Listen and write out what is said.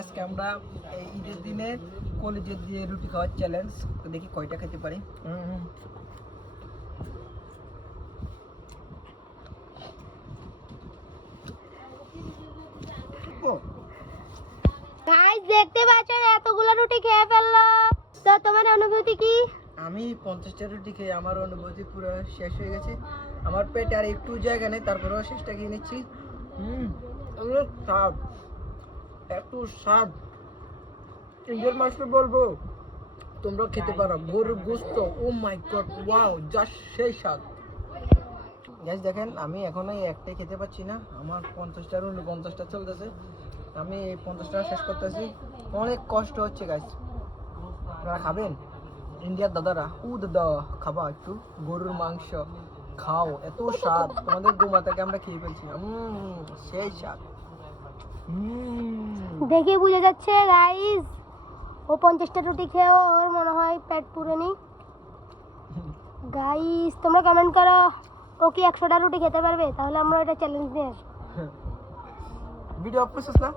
আজকে আমরা এই ঈদের দিনে কলেজে দিয়ে রুটি খাওয়ার চ্যালেঞ্জ, তো দেখি কয়টা খেতে পারি। গাইস দেখতে পাচ্ছেন এতগুলো রুটি খেয়ে ফেললো, তো তোমার অনুভূতি কি? আমি 50টা রুটি খেয়ে আমার অনুভূতি পুরো শেষ হয়ে গেছে। আমার পেটে আর একটু জায়গা নেই, তারপরেও শেষটা খেয়ে নিচ্ছি। এগুলো স্বাদ, এত স্বাদ, ইন্ডিয়ান মাস্টার বলবো তোমরা খেতে পারো। গরুর গোস্ত, ও মাই গড, ওয়াও, জাস্ট সেই স্বাদ। গ্যাস দেখেন, আমি এখনো এই একটাই খেতে পাচ্ছি না, আমার 50টার 49টা চলতেছে। আমি এই 50টা শেষ করতেছি, অনেক কষ্ট হচ্ছে গাইস। আপনারা খাবেন? ইন্ডিয়ার দাদারা, দাদা খাবা একটু গরুর মাংস খাও, এত স্বাদ, তোমাদের গোমা থেকে আমরা খেয়ে ফেলছি। সেই স্বাদ। দেখে বুঝা যাচ্ছে গাইস ও 50টা রুটি খেয়েও ওর মনে হয় পেট পুরেনি। গাইস তোমরা কমেন্ট করো ও কি 100টা রুটি খেতে পারবে, তাহলে আমরা এটা চ্যালেঞ্জ নিয়ে আসবো। ভিডিও অফ করছিস না?